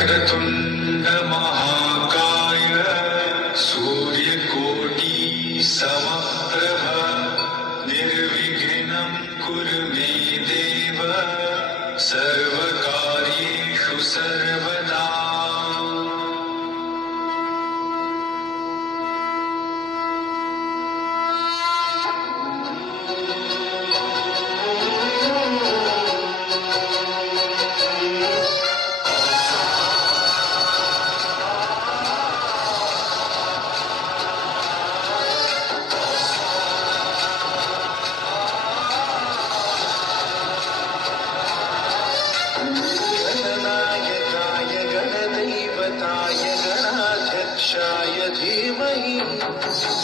वक्रतुण्ड महाकाय सूर्यकोटि समप्रभ निर्विघ्नं कुरु मे देव सर्वकार्येषु सर्वदा। गणाध्यक्षाय धीमहि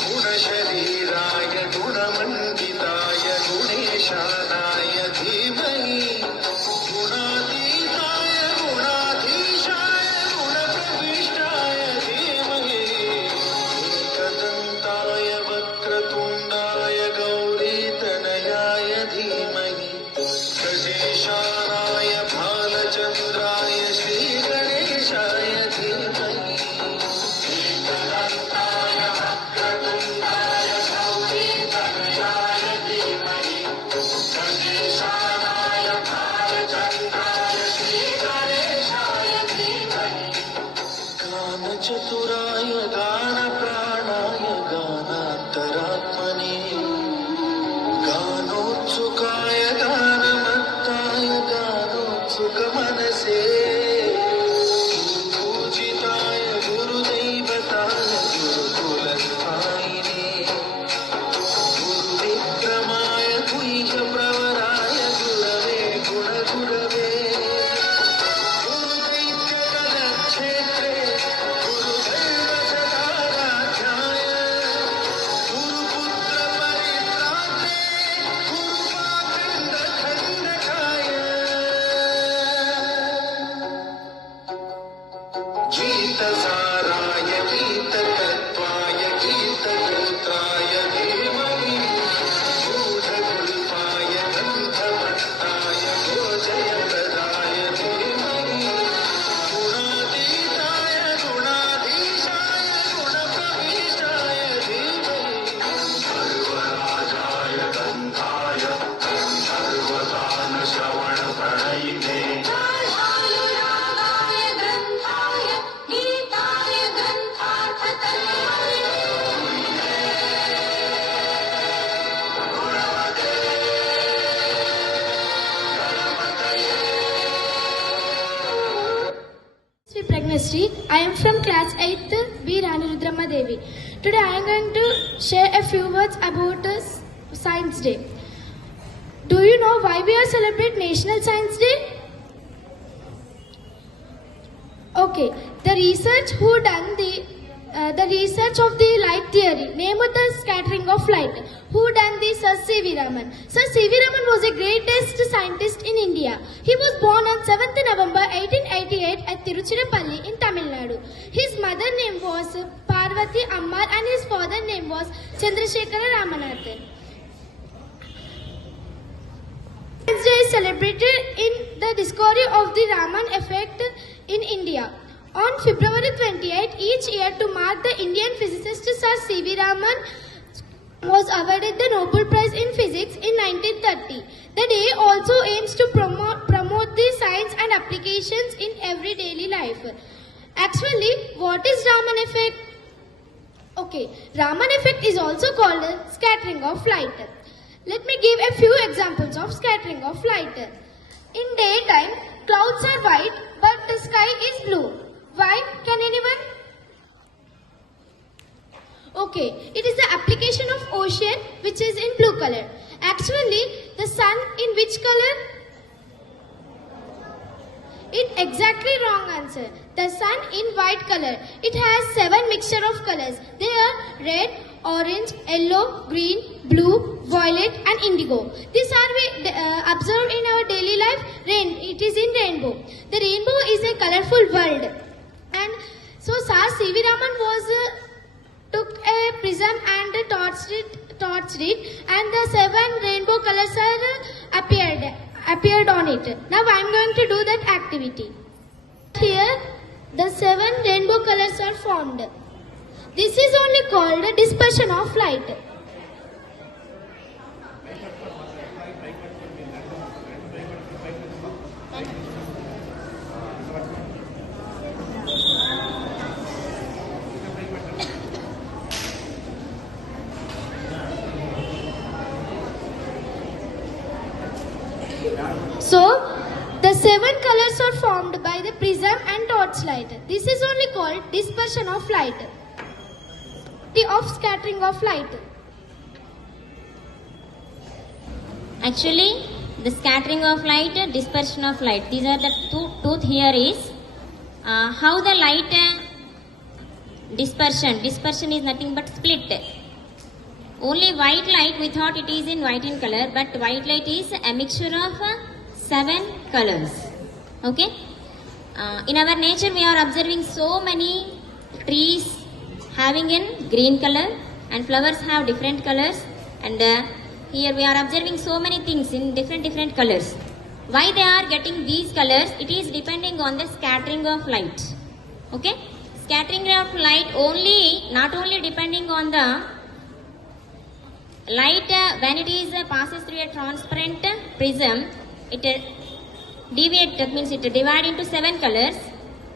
गुणशरीराय गुणमण्डिताय गुणेशानाय धीमहि गुणातीताय गुणाधीशाय गुणप्रविष्टाय धीमहि एकदन्ताय वक्रतुण्डाय गौरीतनयाय धीमहि गजेशानाय भालचन्द्राय श्रीगणेशाय धीमहि चतुराय गान प्राणाय गानान्तरात्मने गानोत्सुकाय गानमत्ताय गानोत्सुक मनसे पूजिताय गुरुदैवताय गुरुकुलस्थायिने गुरुविक्रमाय गुह्यप्रवराय गुरवे गुणगुरवे गुरुदैत्यगणक्षेत्रे गीतसाराय गीततत्त्वाय गीतगोत्राय धीमहि गूढगुल्पाय गन्धभट्टाय गोजयप्रदाय धीमहि गुणातीताय गुणाधीशाय गुणप्रविष्टाय धीमहि सर्वराजाय गन्धाय सर्वगानश्रवणप्रणयिने Pregnancy. I am from class 8th B. Ranirudramma Devi. Today I am going to share a few words about Science Day. Do you know why we are celebrate National Science Day? Okay, the research of the light theory, name of the scattering of light, who done this? Sir C.V. Raman. Sir C.V. Raman was the greatest scientist in India. He was born on 7th November 1888 at Tiruchirappalli in Tamil Nadu. His mother name was Parvati Ammar and his father name was Chandrasekhara Ramanathan. Science Day is celebrated in the discovery of the Raman effect in India. On February 28 each year, to mark the Indian physicist Sir C.V. Raman was awarded the Nobel Prize in Physics in 1930. The day also aims to promote the science and applications in every daily life. Actually, what is Raman effect? Okay, Raman effect is also called scattering of light. Let me give a few examples of scattering of light. In daytime, clouds are white but the sky is blue. Why? Can anyone? Okay, it is the application of ocean which is in blue color. Actually, the sun in which color? It exactly wrong answer. The sun in white color. It has 7 mixture of colors. They are red, orange, yellow, green, blue, violet and indigo. These are we observed in our daily life. It is in rainbow. The rainbow is a colorful world. And so Sir C.V. Raman took a prism and torched it and the 7 rainbow colors are appeared on it. Now I am going to do that activity. Here the 7 rainbow colors are formed. This is only called dispersion of light. So, the 7 colors are formed by the prism and torchlight. This is only called dispersion of light. The of scattering of light. Actually, the scattering of light, dispersion of light. These are the two theories. How the light dispersion. Dispersion is nothing but split. Only white light, we thought it is in white in color, but white light is a mixture of 7 colors. Okay. In our nature, we are observing so many trees having in green color, and flowers have different colors, and here we are observing so many things in different colors. Why they are getting these colors? It is depending on the scattering of light. Okay. Scattering of light not only depending on the light when it is passes through a transparent prism, it deviate, that means it divide into 7 colors,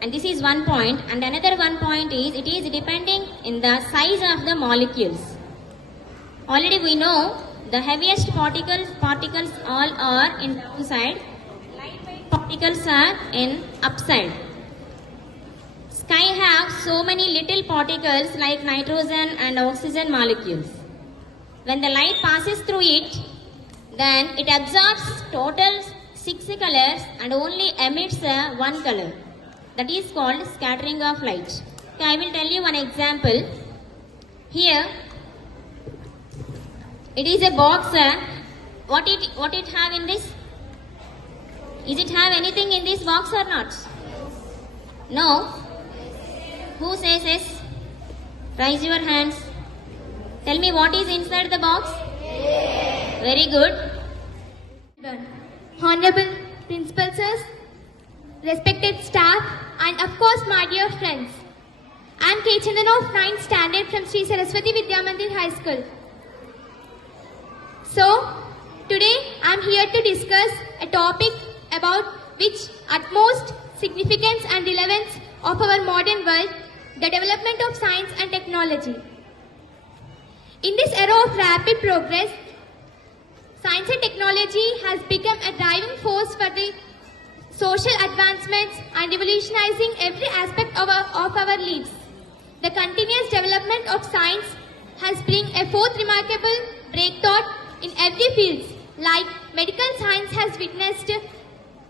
and this is one point. And another one point is it is depending in the size of the molecules. Already we know the heaviest particles all are in downside, lightweight particles are in upside. Sky have so many little particles like nitrogen and oxygen molecules. When the light passes through it, then it absorbs total 6 colors and only emits 1 color. That is called scattering of light. Okay, I will tell you one example. Here, it is a box. What it have in this? Is it have anything in this box or not? No. Who says yes? Raise your hands. Tell me what is inside the box? Very good. Honorable Principal Sirs, respected staff, and of course my dear friends. I am K. Chandana of 9th standard from Sri Saraswati Vidya Mandir High School. So, today I am here to discuss a topic about which utmost significance and relevance of our modern world, the development of science and technology. In this era of rapid progress, science and technology has become a driving force for the social advancements and revolutionizing every aspect of our lives. The continuous development of science has brought a fourth remarkable breakthrough in every field, like medical science has witnessed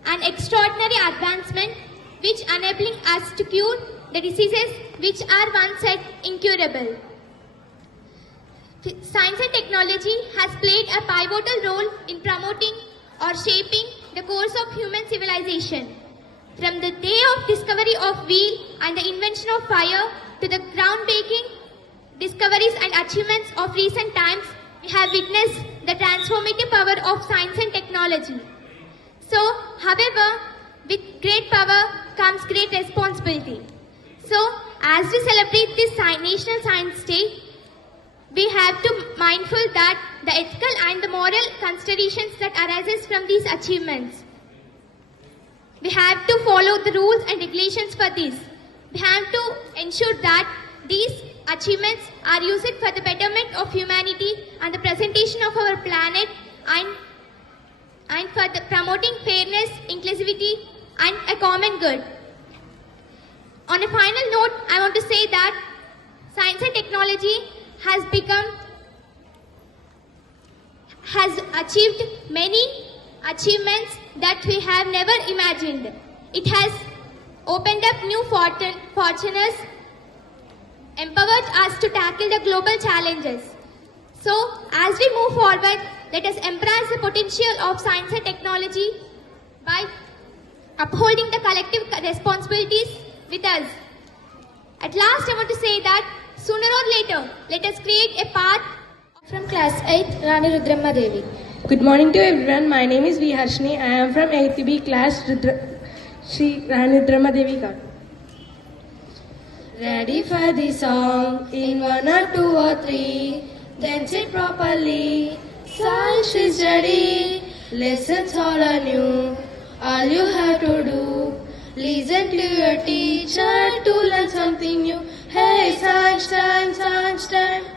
an extraordinary advancement which enabling us to cure the diseases which are once said incurable. Science and technology has played a pivotal role in promoting or shaping the course of human civilization. From the day of discovery of wheel and the invention of fire to the groundbreaking discoveries and achievements of recent times, we have witnessed the transformative power of science and technology. So, however, with great power comes great responsibility. So, as we celebrate this National Science Day, we have to mindful that the ethical and the moral considerations that arises from these achievements. We have to follow the rules and regulations for this. We have to ensure that these achievements are used for the betterment of humanity and the presentation of our planet, and for the promoting fairness, inclusivity and a common good. On a final note, I want to say that science and technology has achieved many achievements that we have never imagined. It has opened up new fortunes, empowered us to tackle the global challenges. So, as we move forward, let us embrace the potential of science and technology by upholding the collective responsibilities with us. At last, I want to say that sooner or later, let us create a path. From class 8, Rani Rudramma Devi. Good morning to everyone. My name is V. Harshni. I am from 8th B class Shri Rani Rudramma Devi Ka. Ready for the song in 1 or 2 or 3. Dance it properly. Science is ready. Lessons all on you. All you have to do, listen to your teacher to learn something new. Hey, science time,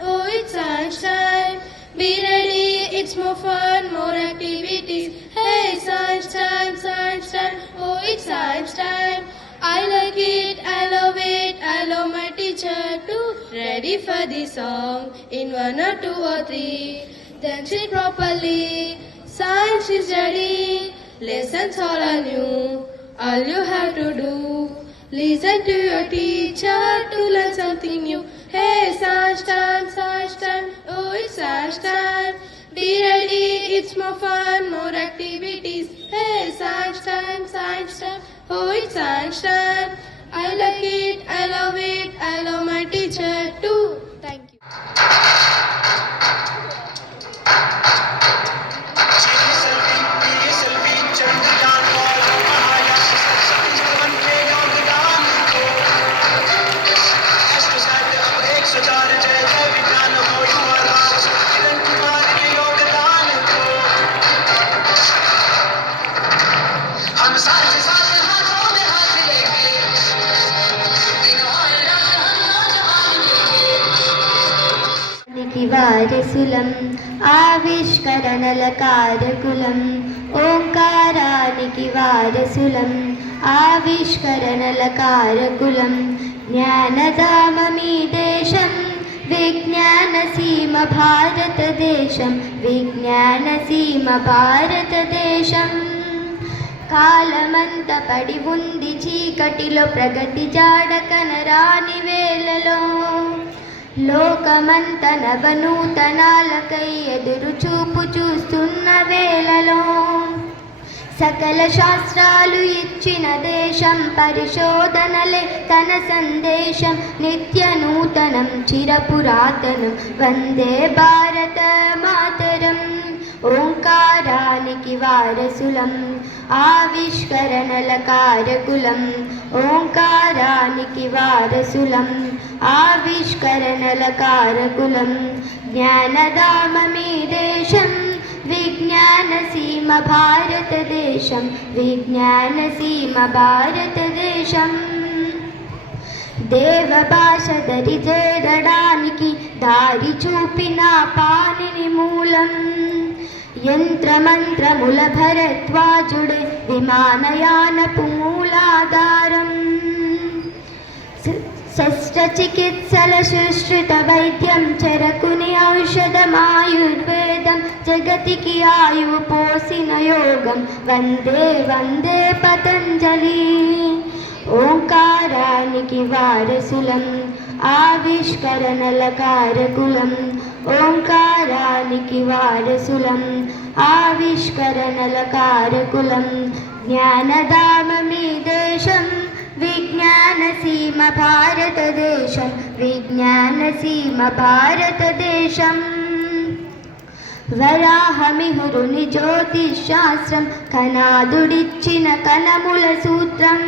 oh it's science time. Be ready, it's more fun, more activities. Hey, science time, oh it's science time. I like it, I love it, I love my teacher too. Ready for the song in 1 or 2 or 3. Dance it properly. Science is ready. Lessons all on you. All you have to do, listen to your teacher to learn something new. Hey, science time, oh it's science time. Be ready, it's more fun, more activities. Hey, science time, oh it's science time. I like it, I love it, I love my teacher too. Thank you. వారసులం ఆవిష్కరణల కారకులం ఓంకారానికి వారసులం ఆవిష్కరణల కారకులం జ్ఞానధామమీ దేశం విజ్ఞాన సీమ భారతదేశం విజ్ఞాన సీమ భారతదేశం కాలమంత పడి ఉంది చీకటిలో ప్రగతి జాడ కనరాని వేళలో లోకమంత నవనూతనాలకై ఎదురు చూపు చూస్తున్న వేళలో సకల శాస్త్రాలు ఇచ్చిన దేశం పరిశోధనలే తన సందేశం నిత్య నూతనం చిరపురాతనం వందే భారత మాతరం ఓంకారానికి వారసులం ఆవిష్కరణల కారకులం ఓంకారానికి వారసులం ఆవిష్కరణల కారకులం జ్ఞానధామమీ దేశం విజ్ఞాన సీమ భారతదేశం విజ్ఞాన సీమ భారతదేశం దేవ భాష దరి చేరడానికి దారి చూపిన పాణిని మూలం యంత్రమంత్రముల భరద్వాజుడే విమానయానపు మూలాధారం శస్త్రచికిత్సల సుశ్రుత వైద్యం చెరకుని ఔషధమాయుర్వేదం జగతికి ఆయువు పోసిన యోగం వందే వందే పతంజలి ఓంకారానికి వారసులం ఆవిష్కరణల కారకులం ఓంకారానికి వారసులం ఆవిష్కరణల కారకులం జ్ఞానధామమీ దేశం విజ్ఞాన సీమ భారతదేశం విజ్ఞాన సీమ భారతదేశం వరాహమిహురుని జ్యోతిశాస్త్రం కనాదుడిచ్చిన కనముల సూత్రం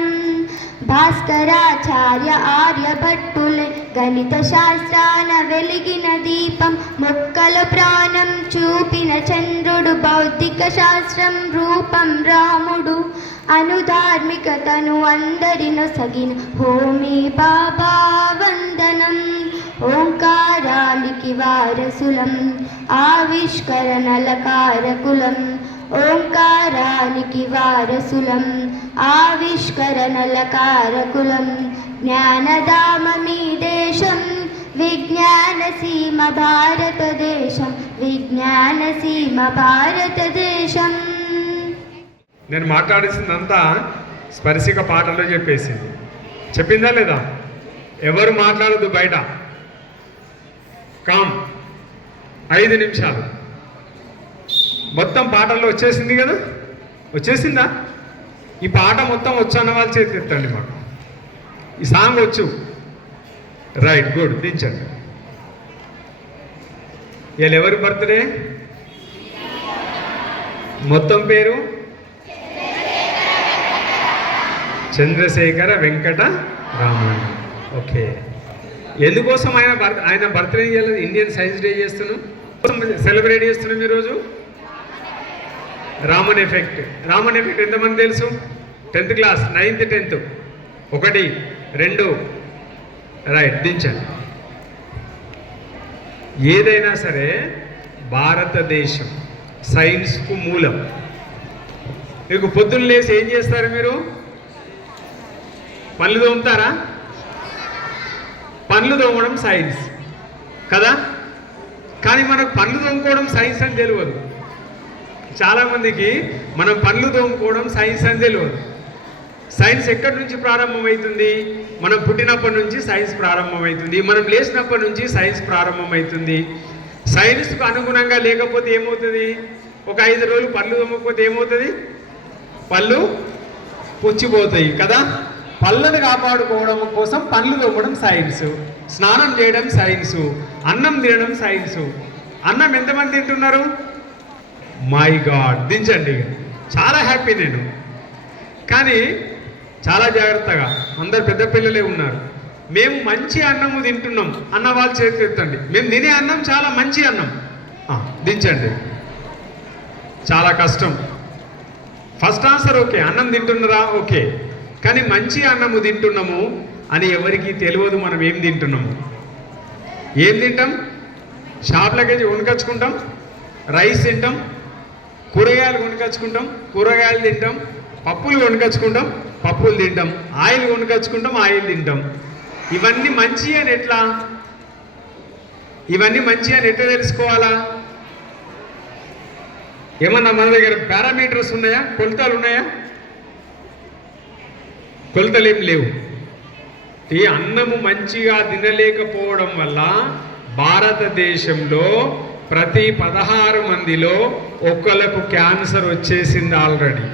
భాస్కరాచార్య ఆర్యభట్టులే గణిత శాస్త్రాన వెలిగిన దీపం మొక్కల ప్రాణం చూపిన చంద్రుడు భౌతిక శాస్త్రం రూపం రాముడు అనుధార్మికతను అందరిను సగిన హోమీ బాబా వందనం ఓంకారానికి వారసులం ఆవిష్కరణల కారకులం ఓంకారానికి వారసులం ఆవిష్కరణల కారకులం జ్ఞానధామమీ దేశం విజ్ఞాన సీమ భారతదేశం విజ్ఞాన సీమ భారతదేశం. నేను మాట్లాడేసిందంతా స్పర్శిక పాటలో చెప్పేసింది. చెప్పిందా లేదా? ఎవరు మాట్లాడదు బయట. కామ్ 5 నిమిషాలు మొత్తం పాటల్లో వచ్చేసింది కదా? వచ్చేసిందా? ఈ పాట మొత్తం వచ్చన్న వాళ్ళు చేతి ఎత్తండి. మాకు ఈ సాంగ్ వచ్చు. Right, good. దించండి. వీళ్ళు ఎవరి బర్త్డే? మొత్తం పేరు చంద్రశేఖర వెంకట రామన్. ఓకే. ఎందుకోసం ఆయన బర్త్డే చేయాలి? ఇండియన్ సైన్స్ డే చేస్తున్నాం, సెలబ్రేట్ చేస్తున్నాం ఈరోజు. రామన్ ఎఫెక్ట్. రామన్ ఎఫెక్ట్ ఎంతమంది తెలుసు? 10th class, 9th 10th. 1 2 right, దించండి. ఏదైనా సరే భారతదేశం సైన్స్కు మూలం. మీకు పొద్దున్న లేసి ఏం చేస్తారు? మీరు పళ్ళు తోముతారా? పళ్ళు తోమడం సైన్స్ కదా. కానీ మనకు పళ్ళు తోముకోవడం సైన్స్ అని తెలియదు. చాలామందికి మనం పళ్ళు తోముకోవడం సైన్స్ అని తెలియదు. సైన్స్ ఎక్కడి నుంచి ప్రారంభమవుతుంది? మనం పుట్టినప్పటి నుంచి సైన్స్ ప్రారంభమవుతుంది. మనం లేచినప్పటి నుంచి సైన్స్ ప్రారంభమవుతుంది. సైన్స్కు అనుగుణంగా లేకపోతే ఏమవుతుంది? ఒక 5 రోజులు పళ్ళు తోమకపోతే ఏమవుతుంది? పళ్ళు పుచ్చిపోతాయి కదా. పళ్ళను కాపాడుకోవడం కోసం పళ్ళు తోమడం సైన్సు, స్నానం చేయడం సైన్సు, అన్నం తినడం సైన్సు. అన్నం ఎంతమంది తింటున్నారు? మై గాడ్, దించండి. చాలా హ్యాపీ నేను. కానీ చాలా జాగ్రత్తగా, అందరు పెద్ద పిల్లలే ఉన్నారు. మేము మంచి అన్నము తింటున్నాం అన్న వాళ్ళు చేతి ఎత్తండి. మేము తినే అన్నం చాలా మంచి అన్నం. దించండి. చాలా కష్టం. ఫస్ట్ ఆన్సర్ ఓకే, అన్నం తింటున్నారా? ఓకే. కానీ మంచి అన్నము తింటున్నాము అని ఎవరికి తెలియదు. మనం ఏం తింటున్నాము? ఏం తింటాం? షాప్లకి కొనుకొచ్చుకుంటాం, రైస్ తింటాం, కూరగాయలు కొనుకొచ్చుకుంటాం, కూరగాయలు తింటాం, పప్పులు కొనుకొచ్చుకుంటాం, పప్పులు తింటాం, ఆయిల్ కొనుకొచ్చుకుంటాం, ఆయిల్ తింటాం. ఇవన్నీ మంచి అని ఎట్లా? ఇవన్నీ మంచి అని ఎట్లా తెలుసుకోవాలా? ఏమన్నా మన దగ్గర పారామీటర్స్ ఉన్నాయా? కొలతలు ఉన్నాయా? కొలతలు ఏం లేవు. ఈ అన్నము మంచిగా తినలేకపోవడం వల్ల భారతదేశంలో ప్రతి 16 మందిలో ఒకళ్ళకు క్యాన్సర్ వచ్చేసింది ఆల్రెడీ.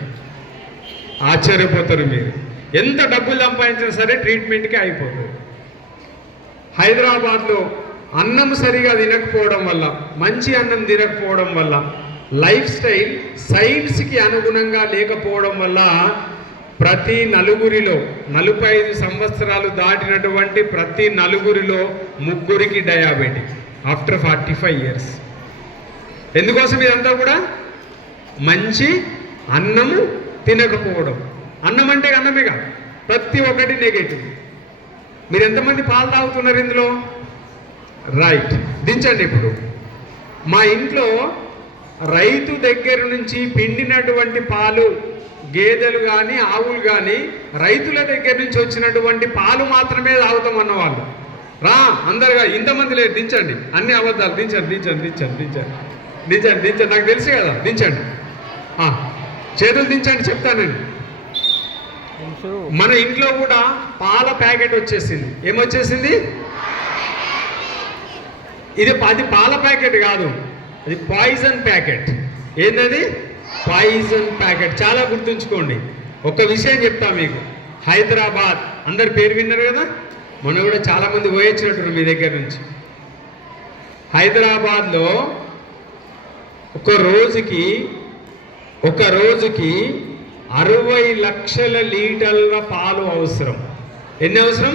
ఆశ్చర్యపోతారు మీరు. ఎంత డబ్బులు సంపాదించినా సరే ట్రీట్మెంట్కి అయిపోతుంది. హైదరాబాద్లో అన్నం సరిగా తినకపోవడం వల్ల, మంచి అన్నం తినకపోవడం వల్ల, లైఫ్ స్టైల్ సైన్స్కి అనుగుణంగా లేకపోవడం వల్ల ప్రతి నలుగురిలో 45 సంవత్సరాలు దాటినటువంటి ప్రతి నలుగురిలో 3 డయాబెటిక్ ఆఫ్టర్ 45 years. ఎందుకోసం ఇదంతా కూడా? మంచి అన్నము తినకపోవడం. అన్నం అంటే అన్నమేగా, ప్రతి ఒక్కటి నెగటివ్. మీరు ఎంతమంది పాలు తాగుతున్నారు ఇందులో? రైట్, దించండి. ఇప్పుడు మా ఇంట్లో రైతు దగ్గర నుంచి పిండినటువంటి పాలు, గేదెలు కానీ ఆవులు కానీ రైతుల దగ్గర నుంచి వచ్చినటువంటి పాలు మాత్రమే తాగుతాం అన్నవాళ్ళు రా. అందరుగా ఇంతమంది లేదు, దించండి. అన్ని అబద్ధాలు. దించండి దించండి దించండి దించండి దించండి దించండి. నాకు తెలుసు కదా, దించండి. చేతులు దించండి, చెప్తానండి. మన ఇంట్లో కూడా పాల ప్యాకెట్ వచ్చేసింది. ఏమొచ్చేసింది? ఇది పాల ప్యాకెట్ కాదు, అది పాయిజన్ ప్యాకెట్. ఏంటది? Poison packet. చాలా గుర్తుంచుకోండి. ఒక విషయం చెప్తా మీకు. హైదరాబాద్ అందరు పేరు విన్నారు కదా, మొన్న కూడా చాలామంది పోయొచ్చినట్టు మీ దగ్గర నుంచి. హైదరాబాద్లో ఒక రోజుకి 60 లక్షల లీటర్ల పాలు అవసరం. ఎన్ని అవసరం?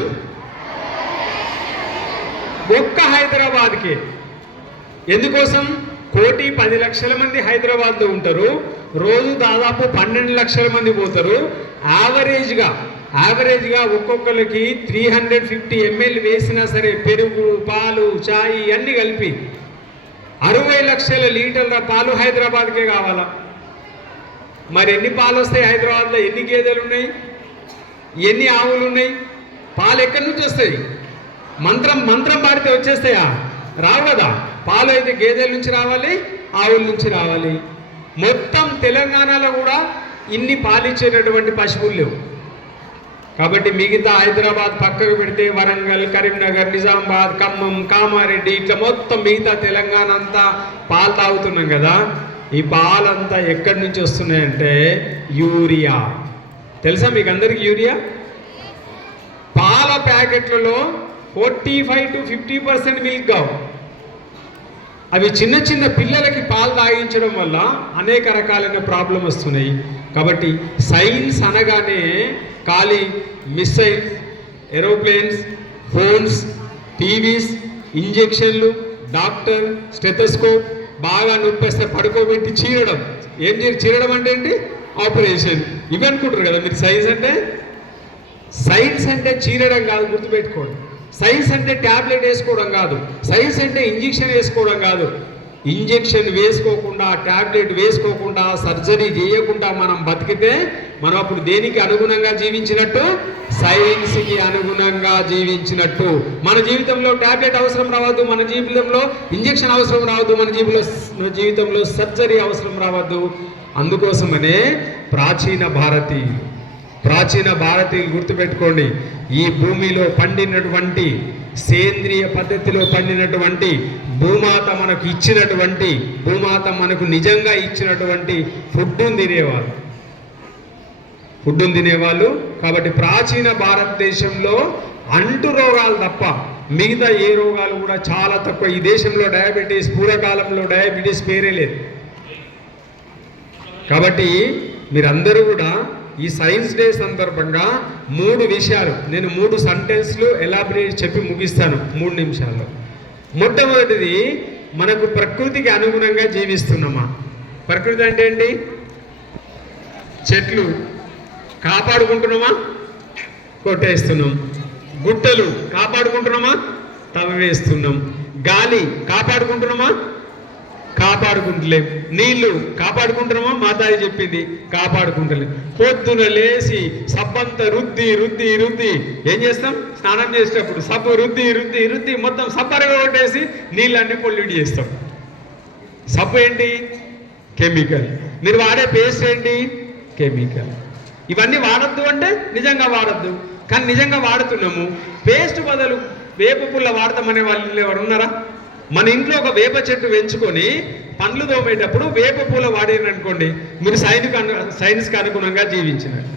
ఒక్క హైదరాబాద్కి. ఎందుకోసం? 1,10,00,000 మంది హైదరాబాద్లో ఉంటారు. రోజు దాదాపు 12 లక్షల మంది పోతారు. యావరేజ్గా ఒక్కొక్కరికి 350 ml వేసినా సరే, పెరుగు, పాలు, చాయ్ అన్నీ కలిపి 60 లక్షల లీటర్ల పాలు హైదరాబాద్కే కావాలా? మరి ఎన్ని పాలు వస్తాయి హైదరాబాద్లో? ఎన్ని గేదెలు ఉన్నాయి? ఎన్ని ఆవులు ఉన్నాయి? పాలు ఎక్కడి నుంచి వస్తాయి? మంత్రం పాడితే వచ్చేస్తాయా? రావు కదా. పాలు అయితే గేదెల నుంచి రావాలి, ఆవుల నుంచి రావాలి. మొత్తం తెలంగాణలో కూడా ఇన్ని పాలిచ్చేటటువంటి పశువులు లేవు. కాబట్టి మిగతా హైదరాబాద్ పక్కకు పెడితే వరంగల్, కరీంనగర్, నిజామాబాద్, ఖమ్మం, కామారెడ్డి, ఇట్లా మొత్తం మిగతా తెలంగాణ అంతా పాలు తాగుతున్నాం కదా. ఈ పాలంతా ఎక్కడి నుంచి వస్తున్నాయంటే యూరియా. తెలుసా మీకు అందరికీ యూరియా? పాల ప్యాకెట్లలో 45 to 50% మిల్క్ కావు. అవి చిన్న పిల్లలకి పాలు తాగించడం వల్ల అనేక రకాలైన ప్రాబ్లం వస్తున్నాయి. కాబట్టి సైన్స్ అనగానే ఖాళీ మిస్సైల్స్, ఏరోప్లేన్స్, ఫోన్స్, టీవీస్, ఇంజెక్షన్లు, డాక్టర్, స్టెథోస్కోప్, బాగా నొప్పిస్తే పడుకోబెట్టి చీరడం. చీరడం అంటే ఏంటి? ఆపరేషన్. ఇవి అనుకుంటారు కదా మీరు. సైన్స్ అంటే చీరడం కాదు, గుర్తుపెట్టుకోండి. సైన్స్ అంటే ట్యాబ్లెట్ వేసుకోవడం కాదు. సైన్స్ అంటే ఇంజెక్షన్ వేసుకోవడం కాదు. ఇంజెక్షన్ వేసుకోకుండా, ట్యాబ్లెట్ వేసుకోకుండా, సర్జరీ చేయకుండా మనం బతికితే మనం అప్పుడు దేనికి అనుగుణంగా జీవించినట్టు? సైన్స్కి అనుగుణంగా జీవించినట్టు. మన జీవితంలో ట్యాబ్లెట్ అవసరం రావద్దు, మన జీవితంలో ఇంజెక్షన్ అవసరం రావద్దు, మన జీవితంలో సర్జరీ అవసరం రావద్దు. అందుకోసమనే ప్రాచీన భారతీయులు గుర్తుపెట్టుకోండి, ఈ భూమిలో పండినటువంటి, సేంద్రియ పద్ధతిలో పండినటువంటి, భూమాత మనకు నిజంగా ఇచ్చినటువంటి ఫుడ్డును తినేవాళ్ళు. కాబట్టి ప్రాచీన భారతదేశంలో అంటు రోగాలు తప్ప మిగతా ఏ రోగాలు కూడా చాలా తక్కువ. ఈ దేశంలో డయాబెటీస్, పూర్వకాలంలో డయాబెటీస్ పేరే లేదు. కాబట్టి మీరందరూ కూడా ఈ సైన్స్ డే సందర్భంగా 3 విషయాలు, నేను 3 సెంటెన్స్లు ఎలాబరేట్ చెప్పి ముగిస్తాను 3 నిమిషాల్లో. మొట్టమొదటిది, మనకు ప్రకృతికి అనుగుణంగా జీవిస్తున్నామా? ప్రకృతి అంటే ఏంటి? చెట్లు కాపాడుకుంటున్నామా? కొట్టేస్తున్నాం. గుట్టలు కాపాడుకుంటున్నామా? తవ్వేస్తున్నాం. గాలి కాపాడుకుంటున్నామా? కాపాడుకుంటలేం. నీళ్లు కాపాడుకుంటున్నామా? మాతాజీ చెప్పింది, కాపాడుకుంటలేం. పొద్దున లేచి సబ్బంతా రుద్ది ఏం చేస్తాం? స్నానం చేసేటప్పుడు సబ్బు రుద్ది మొత్తం సబ్బరగా కొట్టేసి నీళ్ళన్నీ పొల్యూట్ చేస్తాం. సబ్బు ఏంటి? కెమికల్. మీరు వాడే పేస్ట్ ఏంటి? కెమికల్. ఇవన్నీ వాడద్దు అంటే నిజంగా వాడద్దు, కానీ నిజంగా వాడుతున్నాము. పేస్ట్ బదులు వేప పుల్ల వాడతామనే వాళ్ళు ఎవరు ఉన్నారా? మన ఇంట్లో ఒక వేప చెట్టు పెంచుకొని పండ్లు తోమేటప్పుడు వేప పూల వాడిననుకోండి, మీరు సైన్స్కి అనుగుణంగా జీవించినట్టు.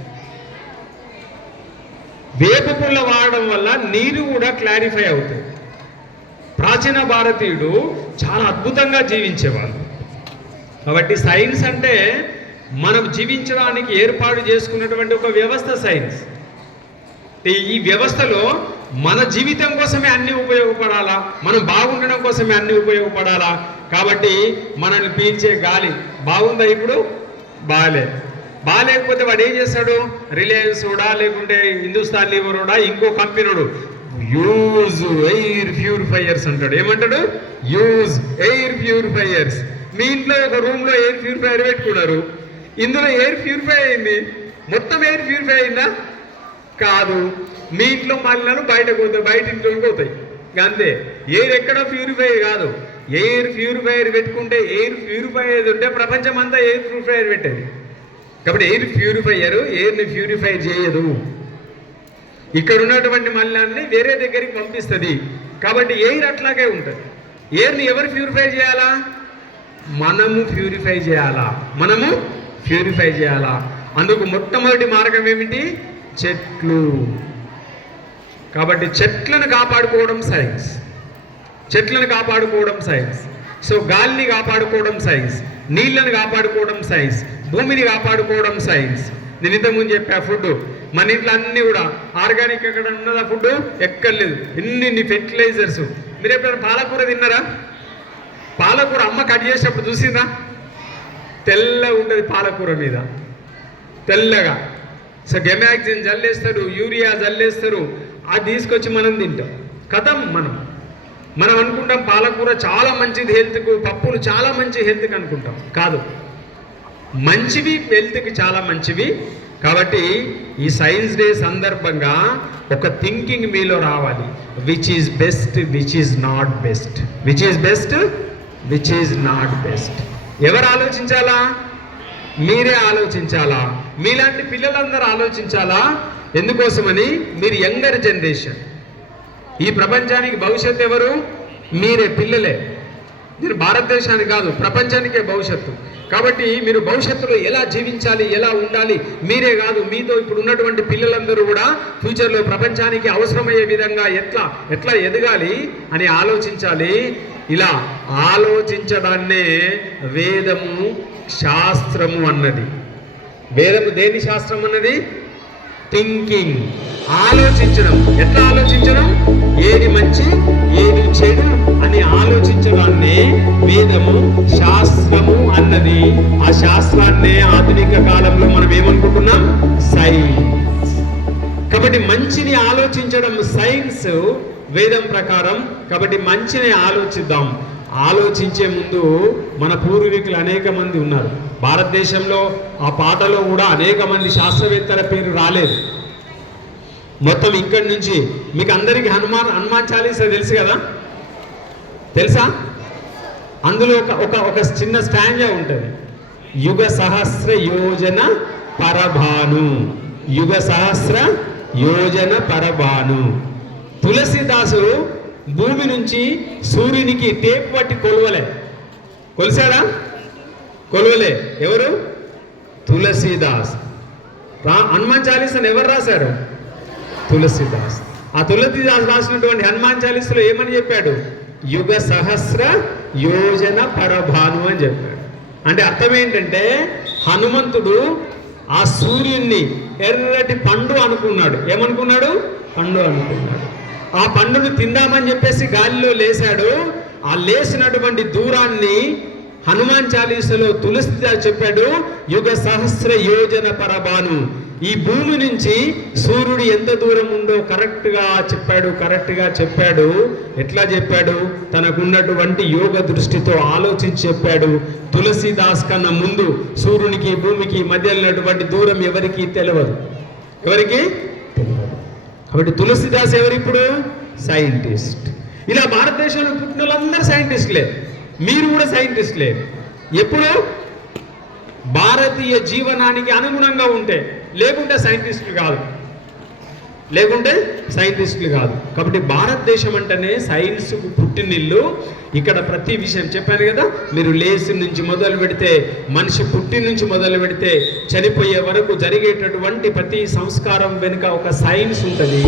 వేప పుల్ల వాడడం వల్ల నీరు కూడా క్లారిఫై అవుతుంది. ప్రాచీన భారతీయుడు చాలా అద్భుతంగా జీవించేవాళ్ళు. కాబట్టి సైన్స్ అంటే మనం జీవించడానికి ఏర్పాటు చేసుకున్నటువంటి ఒక వ్యవస్థ సైన్స్. ఈ వ్యవస్థలో మన జీవితం కోసమే అన్ని ఉపయోగపడాలా, మనం బాగుండడం కోసమే అన్ని ఉపయోగపడాలా. కాబట్టి మనల్ని పీల్చే గాలి బాగుందా? ఇప్పుడు బాగాలేకపోతే వాడు ఏం చేస్తాడు? రిలయన్స్ కూడా, లేకుంటే హిందుస్థాన్ లీవర్ కూడా, ఇంకో కంపెనీడు యూజ్ ఎయిర్ ప్యూరిఫైయర్స్ అంటాడు. ఏమంటాడు? Use air purifiers. మీ ఇంట్లో ఒక రూమ్లో ఎయిర్ ప్యూరిఫైయర్ పెట్టుకున్నారు, ఇందులో ఎయిర్ ప్యూరిఫై అయింది, మొత్తం ఎయిర్ ప్యూరిఫై అయిందా? కాదు. మీ ఇంట్లో మళ్ళీ బయటకు పోతాయి, బయట ఇంట్లోకి పోతాయి, అంతే. ఎయిర్ ఎక్కడో ప్యూరిఫై కాదు. ఎయిర్ ప్యూరిఫైయర్ పెట్టుకుంటే, ఎయిర్ ప్యూరిఫై అయ్యేది ఉంటే ప్రపంచం అంతా ఎయిర్ ప్యూరిఫైయర్ పెట్టేది. కాబట్టి ఎయిర్ ప్యూరిఫైయర్ ఎయిర్ని ప్యూరిఫై చేయదు, ఇక్కడ ఉన్నటువంటి మలినాన్ని వేరే దగ్గరికి పంపిస్తుంది. కాబట్టి ఎయిర్ అట్లాగే ఉంటుంది. ఎయిర్ని ఎవరు ప్యూరిఫై చేయాలా? మనము ప్యూరిఫై చేయాలా. అందుకు మొట్టమొదటి మార్గం ఏమిటి? చెట్లు. కాబట్టి చెట్లను కాపాడుకోవడం సైన్స్. సో గాలిని కాపాడుకోవడం సైన్స్, నీళ్ళని కాపాడుకోవడం సైన్స్, భూమిని కాపాడుకోవడం సైన్స్. నేను ఇంతకుముందు చెప్పా, ఫుడ్ మన ఇంట్లో అన్నీ కూడా ఆర్గానిక్ ఎక్కడ ఉన్నదా? ఫుడ్ ఎక్కర్లేదు. ఇన్ని ఫెర్టిలైజర్స్. మీరు ఎప్పుడైనా పాలకూర తిన్నారా? పాలకూర అమ్మ కట్ చేసేటప్పుడు చూసిందా? తెల్లగా ఉంటుంది పాలకూర మీద, తెల్లగా. సో గెమాక్సిన్ జల్లేస్తారు, యూరియా జల్లేస్తారు, అది తీసుకొచ్చి మనం తింటాం. కథం. మనం అనుకుంటాం పాలకూర చాలా మంచిది హెల్త్కు, పప్పులు చాలా మంచి హెల్త్కి అనుకుంటాం. కాదు, మంచివి, హెల్త్కి చాలా మంచివి. కాబట్టి ఈ సైన్స్ డే సందర్భంగా ఒక థింకింగ్ మీలో రావాలి. Which is best, which is not best. ఎవరు ఆలోచించాలా? మీరే ఆలోచించాలా? మీలాంటి పిల్లలందరూ ఆలోచించాలా? ఎందుకోసమని? మీరు యంగర్ జనరేషన్. ఈ ప్రపంచానికి భవిష్యత్తు ఎవరు? మీరే, పిల్లలే. మీరు భారతదేశానికి కాదు, ప్రపంచానికే భవిష్యత్తు. కాబట్టి మీరు భవిష్యత్తులో ఎలా జీవించాలి, ఎలా ఉండాలి, మీరే కాదు, మీతో ఇప్పుడు ఉన్నటువంటి పిల్లలందరూ కూడా ఫ్యూచర్లో ప్రపంచానికి అవసరమయ్యే విధంగా ఎట్లా ఎదగాలి అని ఆలోచించాలి. ఇలా ఆలోచించడాన్నే వేదము శాస్త్రము అన్నది. వేదము దేని శాస్త్రం అన్నది? థింకింగ్, ఆలోచించడం. ఎట్లా ఆలోచించడం? ఏది మంచి ఏది చెడు అని ఆలోచించడాన్ని వేదము, శాస్త్రము అన్నది. ఆ శాస్త్రాన్నే ఆధునిక కాలంలో మనం ఏమనుకుంటున్నాం? సైన్స్. కాబట్టి మంచిని ఆలోచించడం సైన్స్ వేదం ప్రకారం. కాబట్టి మంచిని ఆలోచిద్దాం. ఆలోచించే ముందు మన పూర్వీకులు అనేక మంది ఉన్నారు. భారతదేశంలో ఆ పాటలో కూడా అనేక మంది శాస్త్రవేత్తల పేరు రాలేదు. మొత్తం ఇక్కడి నుంచి మీకు అందరికీ హనుమాన్ చాలీసా తెలుసు కదా? తెలుసా? అందులో ఒక చిన్న స్టాంజా ఉంటుంది. యుగ సహస్ర యోజన పరభాను, యుగ సహస్ర యోజన పరభాను. తులసిదాసు భూమి నుంచి సూర్యునికి టేప్ పట్టి కొలిసాడా? కొలవలే. ఎవరు? తులసిదాస్. హనుమాన్ చాలీసాను ఎవరు రాశారు? తులసిదాస్. ఆ తులసిదాస్ రాసినటువంటి హనుమాన్ చాలీసాలో ఏమని చెప్పాడు? యుగ సహస్ర యోజన పరభాను అని చెప్పాడు. అంటే అర్థం ఏంటంటే హనుమంతుడు ఆ సూర్యున్ని ఎర్రటి పండు అనుకున్నాడు. ఏమనుకున్నాడు? పండు అనుకున్నాడు. ఆ పండును తిందామని చెప్పేసి గాలిలో లేశాడు. ఆ లేచినటువంటి దూరాన్ని హనుమాన్ చాలీసాలో తులసిదాస్ చెప్పాడు, యుగ సహస్ర యోజన పరభాను. ఈ భూమి నుంచి సూర్యుడు ఎంత దూరం ఉందో కరెక్ట్గా చెప్పాడు. ఎట్లా చెప్పాడు? తనకున్నటువంటి యోగ దృష్టితో ఆలోచించి చెప్పాడు. తులసిదాస్ కన్నా ముందు సూర్యునికి భూమికి మధ్య ఉన్నటువంటి దూరం ఎవరికి తెలియదు. కాబట్టి తులసిదాస్ ఎవరిప్పుడు? సైంటిస్ట్. ఇలా భారతదేశంలో పుట్టిన వాళ్ళందరూ సైంటిస్టులే. మీరు కూడా సైంటిస్టులే. ఎప్పుడు? భారతీయ జీవనానికి అనుగుణంగా ఉంటే, లేకుంటే సైంటిస్టులు కాదు. కాబట్టి భారతదేశం అంటేనే సైన్స్కు పుట్టినిల్లు. ఇక్కడ ప్రతి విషయం చెప్పాను కదా, మీరు లేచి నుంచి మొదలు పెడితే, మనిషి పుట్టి నుంచి మొదలు పెడితే చనిపోయే వరకు జరిగేటటువంటి ప్రతి సంస్కారం వెనుక ఒక సైన్స్ ఉంటుంది.